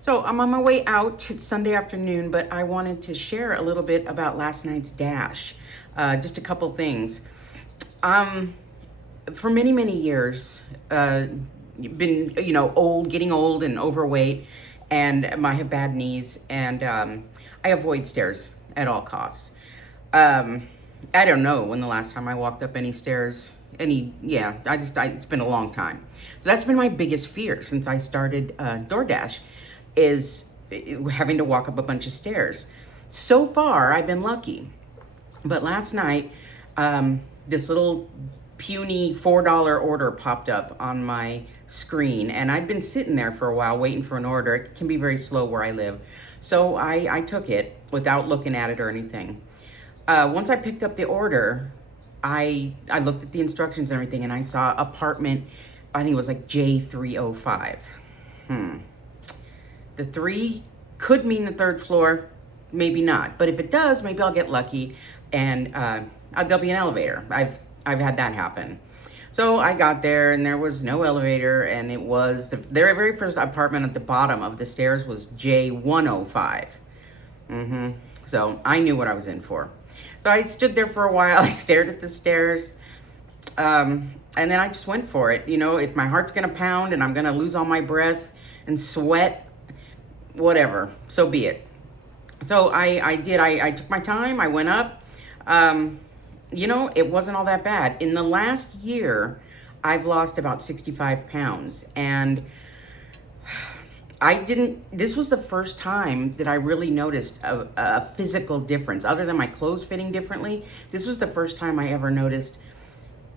So I'm on my way out. It's Sunday afternoon, but I wanted to share a little bit about last night's dash. Just a couple things. For many, many years, been, old, getting old and overweight, and I have bad knees, and I avoid stairs at all costs. I don't know when the last time I walked up any stairs. It's been a long time. So that's been my biggest fear since I started DoorDash, is having to walk up a bunch of stairs. So far, I've been lucky. But last night, this little puny $4 order popped up on my screen, and I'd been sitting there for a while waiting for an order. It can be very slow where I live. So I took it without looking at it or anything. Once I picked up the order, I looked at the instructions and everything, and I saw apartment, I think it was like J305. The 3 could mean the 3rd floor, maybe not. But if it does, maybe I'll get lucky and there'll be an elevator. I've had that happen. So I got there and there was no elevator, and it was the very first apartment at the bottom of the stairs was J105. So I knew what I was in for. So I stood there for a while. I stared at the stairs. And then I just went for it. If my heart's going to pound and I'm going to lose all my breath and sweat, whatever, so be it. So I did. I took my time. I went up. It wasn't all that bad. In the last year, I've lost about 65 pounds. And this was the first time that I really noticed a physical difference. Other than my clothes fitting differently, this was the first time I ever noticed,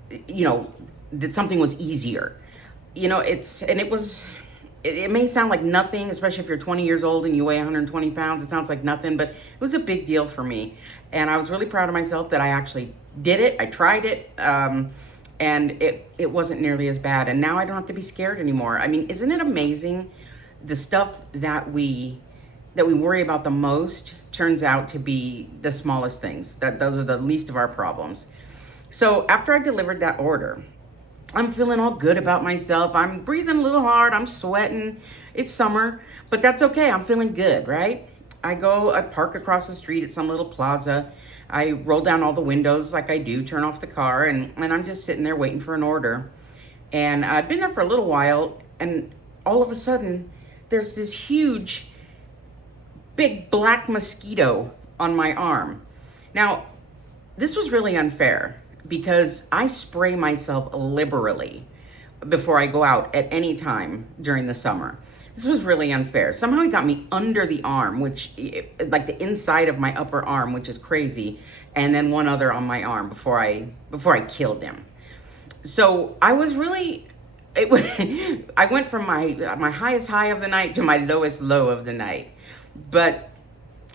that something was easier. It may sound like nothing, especially if you're 20 years old and you weigh 120 pounds. It sounds like nothing, but it was a big deal for me. And I was really proud of myself that I actually did it. I tried it, and it wasn't nearly as bad. And now I don't have to be scared anymore. I mean, isn't it amazing? The stuff that we worry about the most turns out to be the smallest things. Those are the least of our problems. So after I delivered that order, I'm feeling all good about myself. I'm breathing a little hard. I'm sweating. It's summer, but that's okay. I'm feeling good, right? I park across the street at some little plaza. I roll down all the windows like I do, turn off the car, and I'm just sitting there waiting for an order. And I've been there for a little while, and all of a sudden, there's this huge, big black mosquito on my arm. Now, this was really unfair because I spray myself liberally before I go out at any time during the summer. This was really unfair. Somehow he got me under the arm, like the inside of my upper arm, which is crazy, and then one other on my arm before I killed him. So I was really, I went from my highest high of the night to my lowest low of the night. But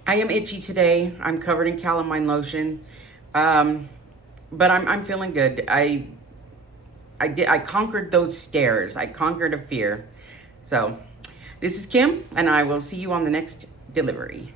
I am itchy today. I'm covered in calamine lotion. But I'm feeling good. I conquered those stairs. I conquered a fear. So this is Kim, and I will see you on the next delivery.